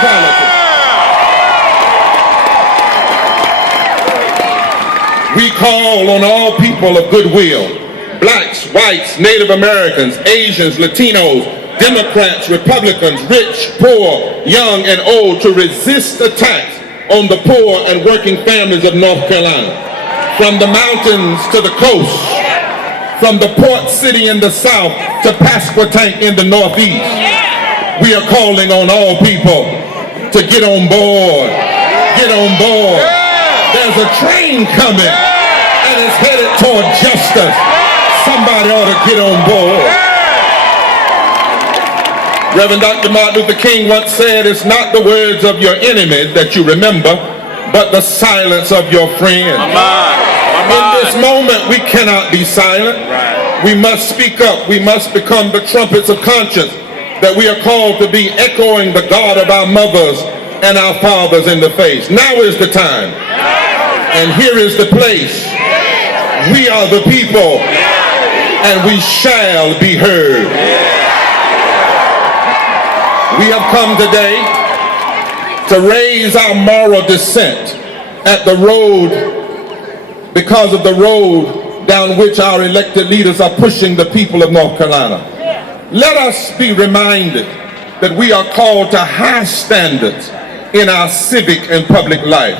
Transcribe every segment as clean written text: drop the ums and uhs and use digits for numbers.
equality. We call on all people of goodwill, blacks, whites, Native Americans, Asians, Latinos, Democrats, Republicans, rich, poor, young, and old to resist attacks on the poor and working families of North Carolina. From the mountains to the coast, from the port city in the south to Pasquotank in the northeast, we are calling on all people to get on board. Get on board. There's a train coming and it's headed toward justice. Somebody ought to get on board. Reverend Dr. Martin Luther King once said, it's not the words of your enemies that you remember, but the silence of your friends. In this moment, we cannot be silent. We must speak up. We must become the trumpets of conscience that we are called to be, echoing the God of our mothers and our fathers in the face. Now is the time, and here is the place. We are the people, and we shall be heard. We have come today to raise our moral dissent at the road, because of the road down which our elected leaders are pushing the people of North Carolina. Let us be reminded that we are called to high standards in our civic and public life.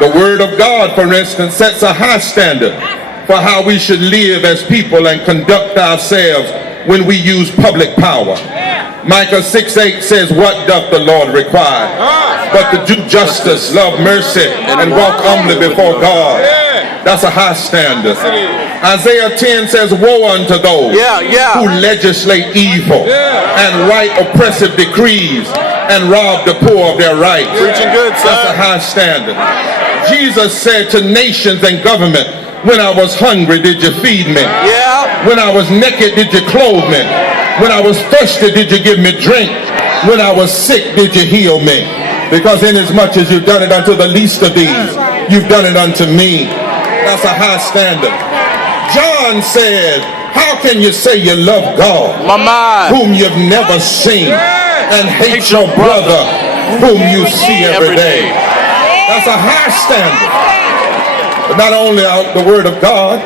The Word of God, for instance, sets a high standard for how we should live as people and conduct ourselves when we use public power. Micah 6:8 says, what doth the Lord require? But to do justice, love mercy, and walk humbly before God. That's a high standard. Isaiah 10 says, woe unto those who legislate evil and write oppressive decrees and rob the poor of their rights. Preaching good, son. That's a high standard. Jesus said to nations and government, when I was hungry, did you feed me? When I was naked, did you clothe me? When I was thirsty, did you give me drink? When I was sick, did you heal me? Because inasmuch as you've done it unto the least of these, you've done it unto me. That's a high standard. John said, how can you say you love God, whom you've never seen, and hate your brother, whom you see every day? That's a high standard. But not only the Word of God,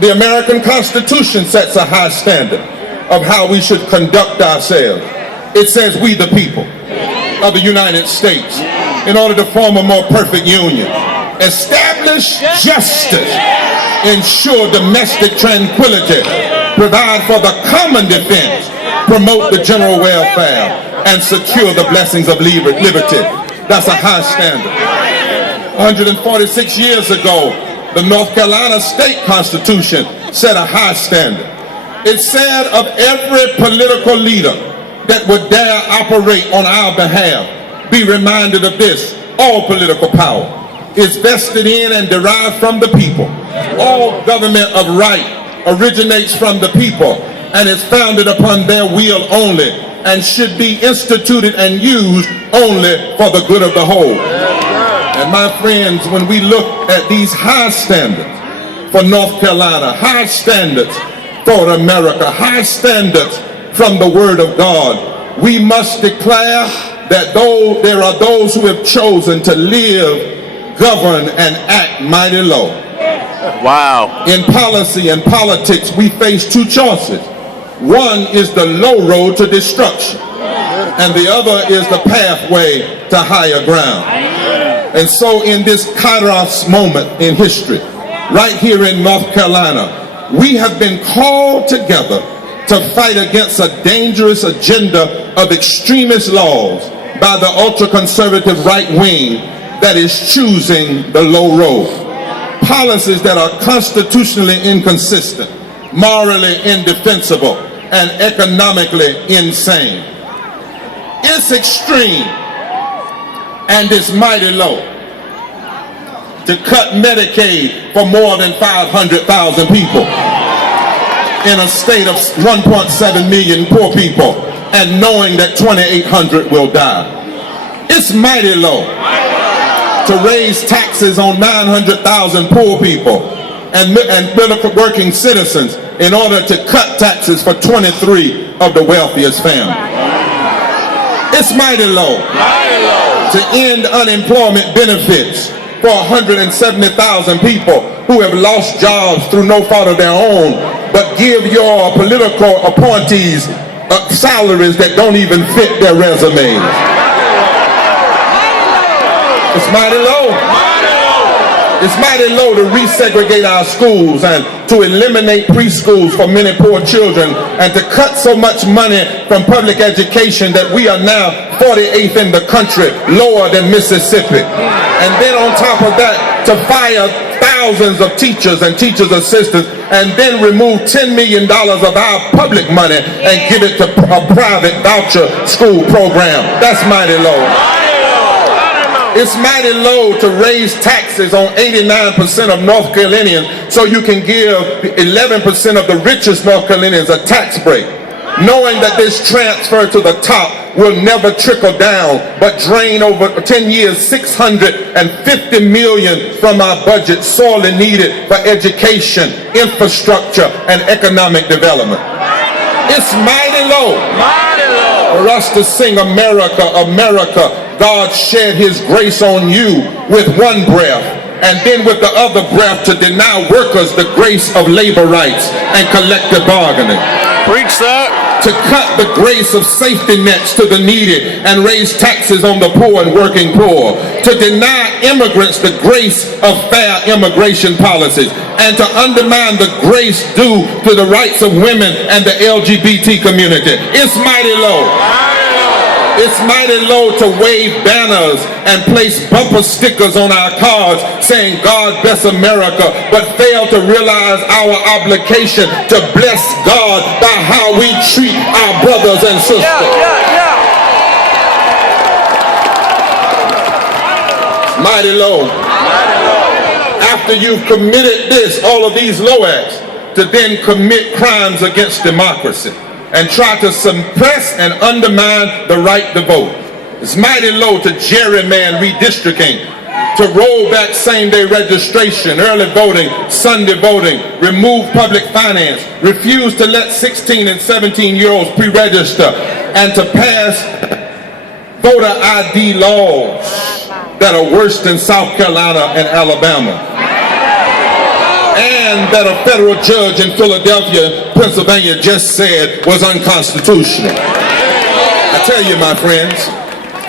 the American Constitution sets a high standard of how we should conduct ourselves. It says we the people of the United States, in order to form a more perfect union, establish justice, ensure domestic tranquility, provide for the common defense, promote the general welfare, and secure the blessings of liberty. That's a high standard. 146 years ago, the North Carolina State Constitution set a high standard. It said of every political leader that would dare operate on our behalf, be reminded of this: all political power is vested in and derived from the people. All government of right originates from the people and is founded upon their will only, and should be instituted and used only for the good of the whole. And my friends, when we look at these high standards for North Carolina, high standards for America, high standards from the Word of God, we must declare that though there are those who have chosen to live, govern, and act mighty low. Wow. In policy and politics, we face two choices. One is the low road to destruction, and the other is the pathway to higher ground. And so in this Kairos moment in history, right here in North Carolina, we have been called together to fight against a dangerous agenda of extremist laws by the ultra-conservative right wing that is choosing the low road. Policies that are constitutionally inconsistent, morally indefensible, and economically insane. It's extreme and it's mighty low to cut Medicaid for more than 500,000 people in a state of 1.7 million poor people, and knowing that 2,800 will die. It's mighty low to raise taxes on 900,000 poor people and middle working citizens in order to cut taxes for 23 of the wealthiest families. It's mighty low. To end unemployment benefits for 170,000 people who have lost jobs through no fault of their own, but give your political appointees salaries that don't even fit their resumes. It's mighty low. It's mighty low to resegregate our schools and to eliminate preschools for many poor children and to cut so much money from public education that we are now 48th in the country, lower than Mississippi. And then on top of that, to fire thousands of teachers and teachers' assistants and then remove $10 million of our public money and give it to a private voucher school program. That's mighty low. It's mighty low to raise taxes on 89% of North Carolinians so you can give 11% of the richest North Carolinians a tax break, knowing that this transfer to the top will never trickle down but drain over 10 years $650 million from our budget sorely needed for education, infrastructure, and economic development. It's mighty low for us to sing America, America, God shed his grace on you with one breath, and then with the other breath to deny workers the grace of labor rights and collective bargaining. Preach that. To cut the grace of safety nets to the needy and raise taxes on the poor and working poor. To deny immigrants the grace of fair immigration policies and to undermine the grace due to the rights of women and the LGBT community. It's mighty low. It's mighty low to wave banners and place bumper stickers on our cars saying God bless America, but fail to realize our obligation to bless God by how we treat our brothers and sisters. Mighty low. After you've committed this, all of these low acts, to then commit crimes against democracy and try to suppress and undermine the right to vote. It's mighty low to gerryman redistricting, to roll back same-day registration, early voting, Sunday voting, remove public finance, refuse to let 16 and 17-year-olds pre-register, and to pass voter ID laws that are worse than South Carolina and Alabama. And that a federal judge in Philadelphia, Pennsylvania just said was unconstitutional. I tell you, my friends,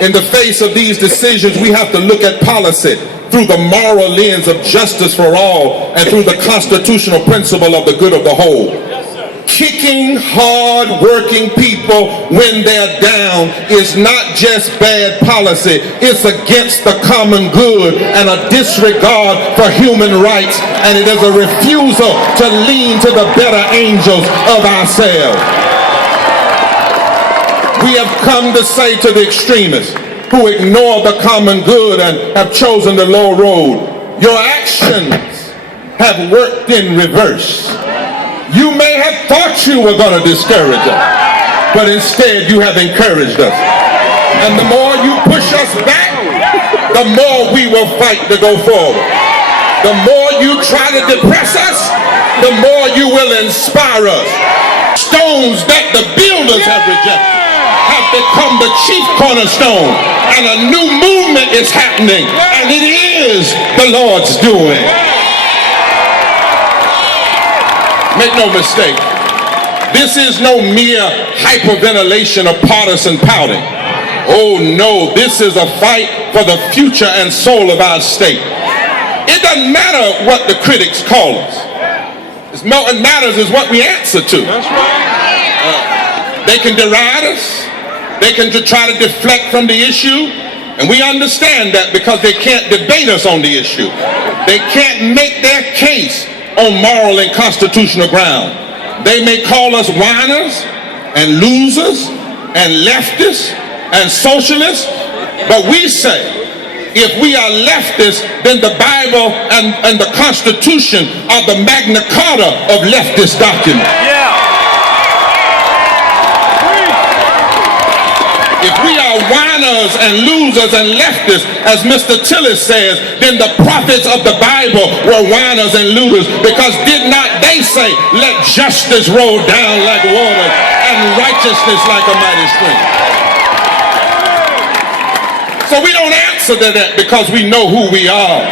in the face of these decisions, we have to look at policy through the moral lens of justice for all and through the constitutional principle of the good of the whole. Kicking hard-working people when they're down is not just bad policy, it's against the common good and a disregard for human rights, and it is a refusal to lean to the better angels of ourselves. We have come to say to the extremists who ignore the common good and have chosen the low road, your actions have worked in reverse. You may have thought you were going to discourage us, but instead you have encouraged us. And the more you push us back, the more we will fight to go forward. The more you try to depress us, the more you will inspire us. Stones that the builders have rejected have become the chief cornerstone, and a new movement is happening, and it is the Lord's doing. Make no mistake, this is no mere hyperventilation of partisan pouting. Oh no, this is a fight for the future and soul of our state. It doesn't matter what the critics call us. What matters is what we answer to. That's right. They can deride us. They can try to deflect from the issue. And we understand that because they can't debate us on the issue. They can't make their case on moral and constitutional ground. They may call us whiners and losers and leftists and socialists, but we say if we are leftists, then the Bible and the Constitution are the Magna Carta of leftist documents. If we are whiners and losers and leftists, as Mr. Tillis says, then the prophets of the Bible were whiners and losers, because did not they say, let justice roll down like water and righteousness like a mighty stream? So we don't answer to that because we know who we are.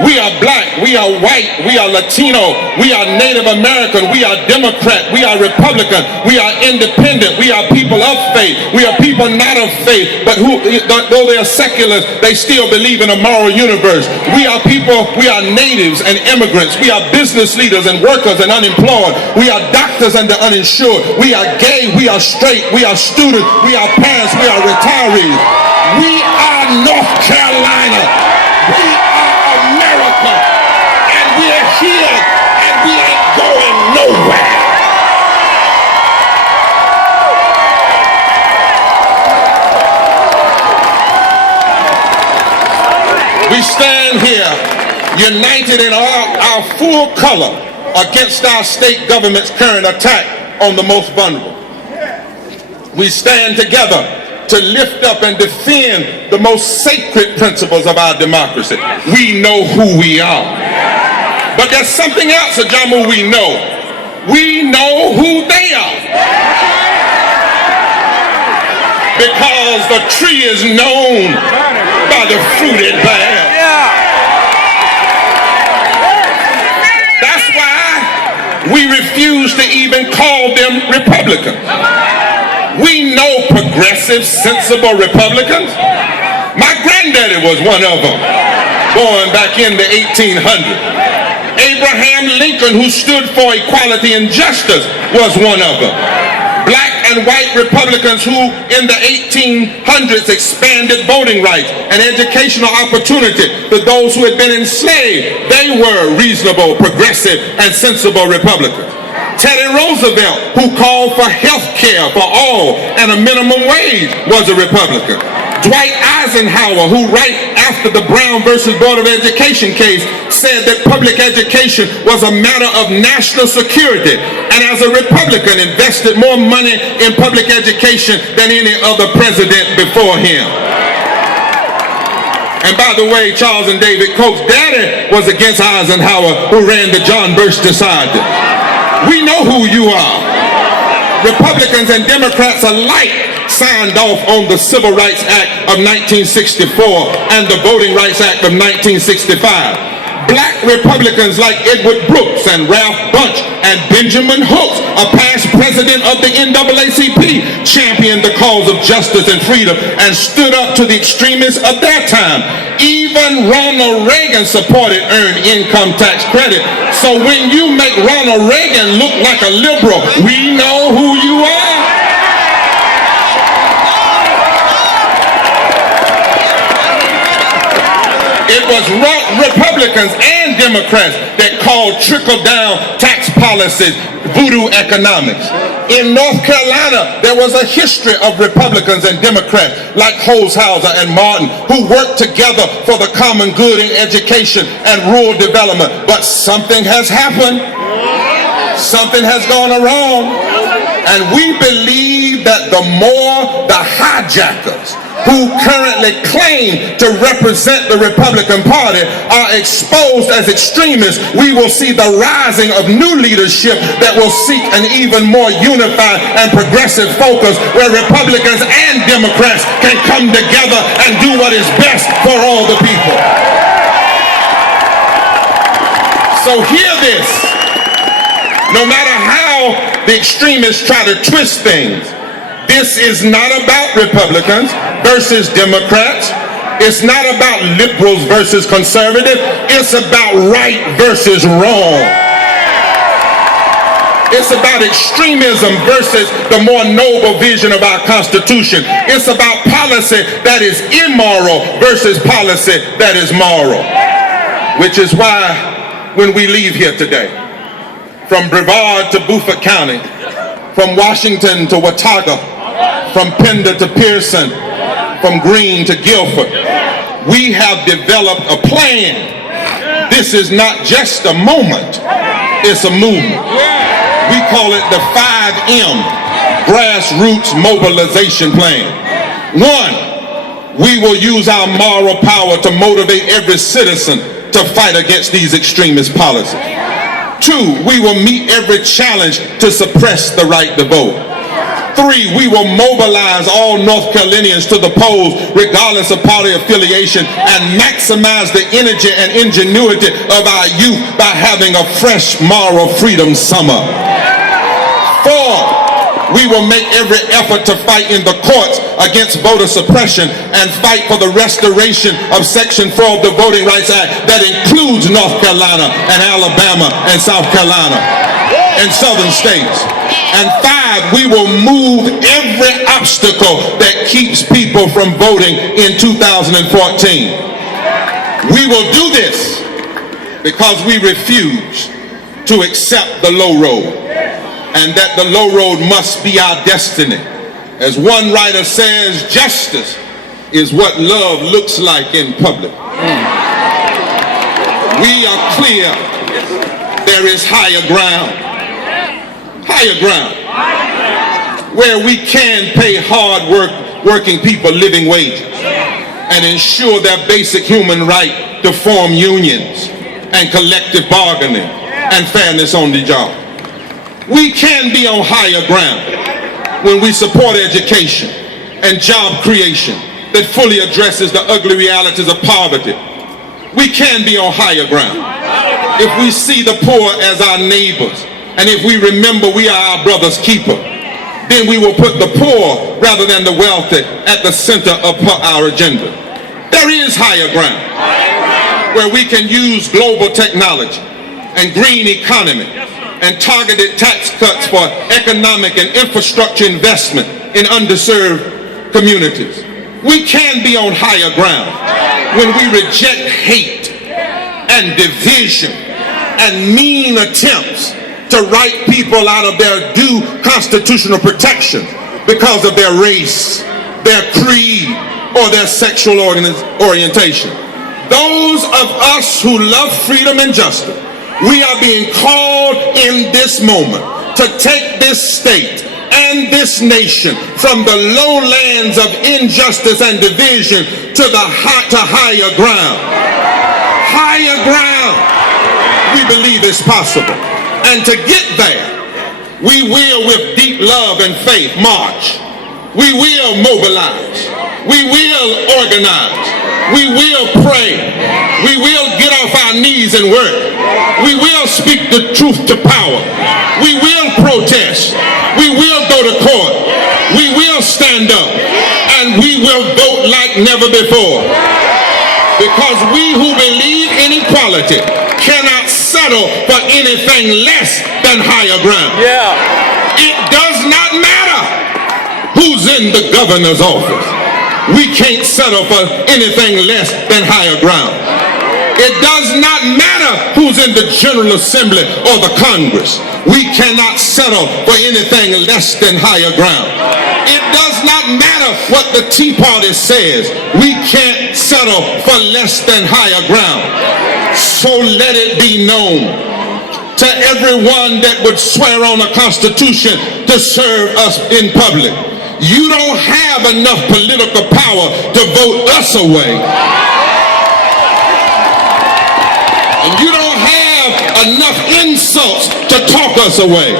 We are black, we are white, we are Latino, we are Native American, we are Democrat, we are Republican, we are independent, we are people of faith, we are people not of faith, but who, though they are secular, they still believe in a moral universe. We are people, we are natives and immigrants, we are business leaders and workers and unemployed, we are doctors and the uninsured, we are gay, we are straight, we are students, we are parents, we are retirees. We are North Carolina. We are America. And we're here and we ain't going nowhere. We stand here united in our full color against our state government's current attack on the most vulnerable. We stand together to lift up and defend the most sacred principles of our democracy. We know who we are. But there's something else, Ajamu, we know. We know who they are. Because the tree is known by the fruit it bears. That's why we refuse to even call them Republicans. We know progressive, sensible Republicans. My granddaddy was one of them, born back in the 1800s. Abraham Lincoln, who stood for equality and justice, was one of them. Black and white Republicans who in the 1800s expanded voting rights and educational opportunity for those who had been enslaved. They were reasonable, progressive, and sensible Republicans. Teddy Roosevelt, who called for health care for all and a minimum wage, was a Republican. Dwight Eisenhower, who right after the Brown versus Board of Education case said that public education was a matter of national security, and as a Republican invested more money in public education than any other president before him. And by the way, Charles and David Koch's daddy was against Eisenhower, who ran the John Birch decided. We know who you are. Republicans and Democrats alike signed off on the Civil Rights Act of 1964 and the Voting Rights Act of 1965. Black Republicans like Edward Brooks and Ralph Bunche and Benjamin Hooks, a past president of the NAACP, championed the cause of justice and freedom and stood up to the extremists of their time. Even Ronald Reagan supported earned income tax credit. So when you make Ronald Reagan look like a liberal, we know who you are. It was Republicans and Democrats that called trickle-down tax policies voodoo economics. In North Carolina, there was a history of Republicans and Democrats like Holshouser and Martin who worked together for the common good in education and rural development. But something has happened. Something has gone wrong. And we believe that the more the hijackers who currently claim to represent the Republican Party are exposed as extremists, we will see the rising of new leadership that will seek an even more unified and progressive focus where Republicans and Democrats can come together and do what is best for all the people. So hear this. No matter how the extremists try to twist things, this is not about Republicans versus Democrats. It's not about liberals versus conservatives. It's about right versus wrong. It's about extremism versus the more noble vision of our Constitution. It's about policy that is immoral versus policy that is moral. Which is why when we leave here today, from Brevard to Beaufort County, from Washington to Watauga, from Pender to Pearson, from Greene to Guilford, we have developed a plan. This is not just a moment, it's a movement. We call it the 5M, Grassroots Mobilization Plan. 1, we will use our moral power to motivate every citizen to fight against these extremist policies. 2, we will meet every challenge to suppress the right to vote. 3, we will mobilize all North Carolinians to the polls, regardless of party affiliation, and maximize the energy and ingenuity of our youth by having a fresh moral freedom summer. 4, we will make every effort to fight in the courts against voter suppression and fight for the restoration of Section 4 of the Voting Rights Act that includes North Carolina and Alabama and South Carolina and southern states. And 5, we will move every obstacle that keeps people from voting in 2014. We will do this because we refuse to accept the low road, and that the low road must be our destiny. As one writer says, justice is what love looks like in public. We are clear there is higher ground, where we can pay working people living wages and ensure their basic human right to form unions and collective bargaining and fairness on the job. We can be on higher ground when we support education and job creation that fully addresses the ugly realities of poverty. We can be on higher ground if we see the poor as our neighbors, and if we remember we are our brother's keeper. Then we will put the poor rather than the wealthy at the center of our agenda. There is higher ground where we can use global technology and green economy and targeted tax cuts for economic and infrastructure investment in underserved communities. We can be on higher ground when we reject hate and division and mean attempts to write people out of their due constitutional protection because of their race, their creed, or their sexual orientation. Those of us who love freedom and justice, we are being called in this moment to take this state and this nation from the lowlands of injustice and division to higher ground. Higher ground, we believe is possible. And to get there, we will, with deep love and faith, march. We will mobilize. We will organize. We will pray. We will get off our knees and work. We will speak the truth to power. We will protest. We will go to court. We will stand up. And we will vote like never before. Because we who believe in equality cannot settle for anything less than higher ground. It does not matter who's in the governor's office. We can't settle for anything less than higher ground. It does not matter who's in the General Assembly or the Congress. We cannot settle for anything less than higher ground. It does not matter what the Tea Party says. We can't settle for less than higher ground. So let it be known to everyone that would swear on a constitution to serve us in public. You don't have enough political power to vote us away. And you don't have enough insults to talk us away.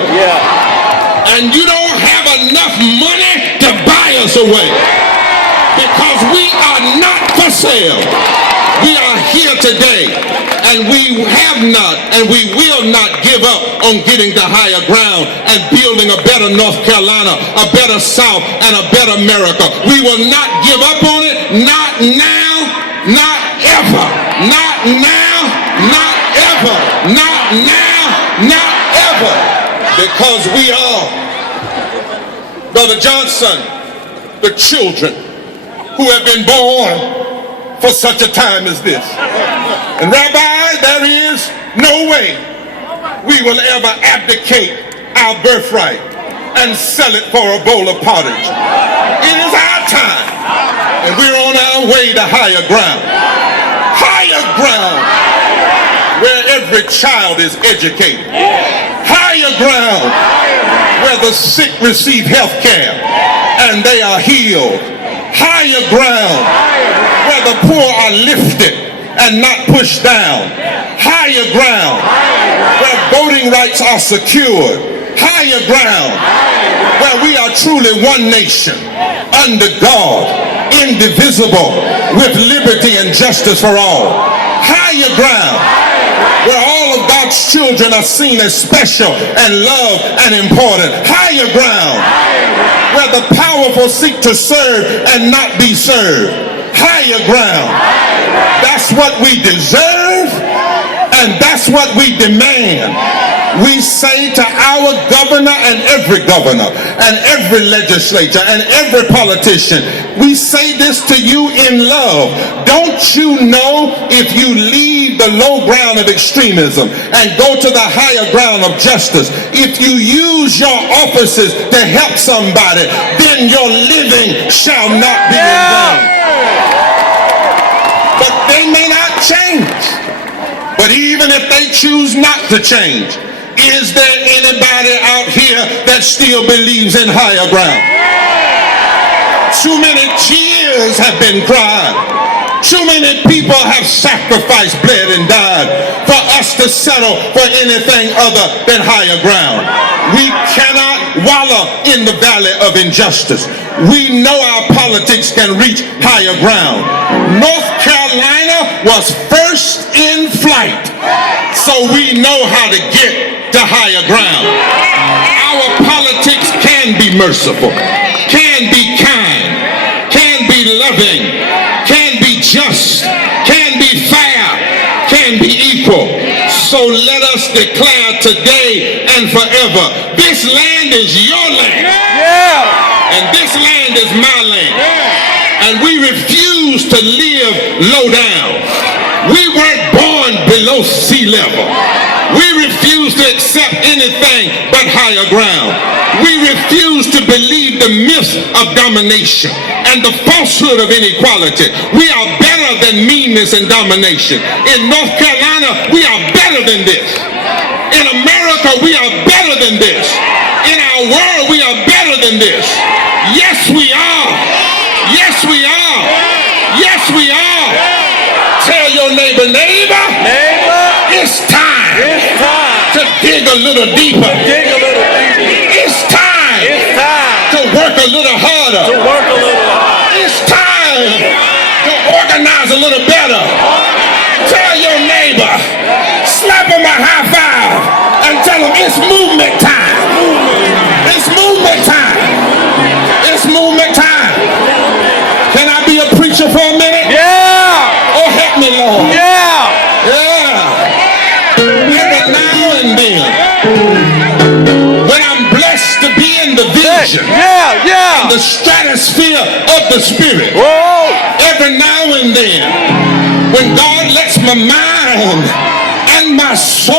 And you don't have enough money to buy us away. Because we are not for sale. We are here today, and we have not and we will not give up on getting to higher ground and building a better North Carolina, a better South, and a better America. We will not give up on it, not now, not ever, not now, not ever, not now, not ever, because we are, Brother Johnson, the children who have been born for such a time as this. And Rabbi, there is no way we will ever abdicate our birthright and sell it for a bowl of pottage. It is our time, and we're on our way to higher ground. Higher ground, where every child is educated. Higher ground, where the sick receive health care and they are healed. Higher ground, where the poor are lifted and not pushed down. Higher ground, where voting rights are secured. Higher ground, where we are are truly one nation, under God, indivisible, with liberty and justice for all. Higher ground, where all of God's children are seen as special and loved and important. Higher ground, where the powerful seek to serve and not be served. Higher ground. That's what we deserve, and that's what we demand. We say to our governor and every legislature and every politician, we say this to you in love. Don't you know, if you leave the low ground of extremism and go to the higher ground of justice, if you use your offices to help somebody, then your living shall not be in vain. But they may not change. But even if they choose not to change, is there anybody out here that still believes in higher ground? Too many tears have been cried. Too many people have sacrificed, bled, and died for us to settle for anything other than higher ground. We cannot wallow in the valley of injustice. We know our politics can reach higher ground. North Carolina was first in flight, so we know how to get to higher ground. Our politics can be merciful, can be kind, can be loving, can be just, can be fair, can be equal. So let us declare today and forever, this land is your land, and this land is my land, and we refuse to live low down. We weren't born below sea level. We refuse to accept anything but higher ground. We refuse to believe the myths of domination and the falsehood of inequality. We are better than meanness and domination. In North Carolina, we are better than this. In America, we are better than this. In our world, we are better than this. Yes, we are. Yes, we are. Yes, we are. Tell your neighbor, it's time to dig a little deeper. It's time to work a little harder. It's time to organize a little better. Tell your neighbor, slap him a high five and tell him it's movement time. It's movement time. It's movement time. Can I be a preacher for a minute? Oh, help me, Lord. Every now and then, when I'm blessed to be in the vision, in the stratosphere of the Spirit, every now and then, when God lets my mind and my soul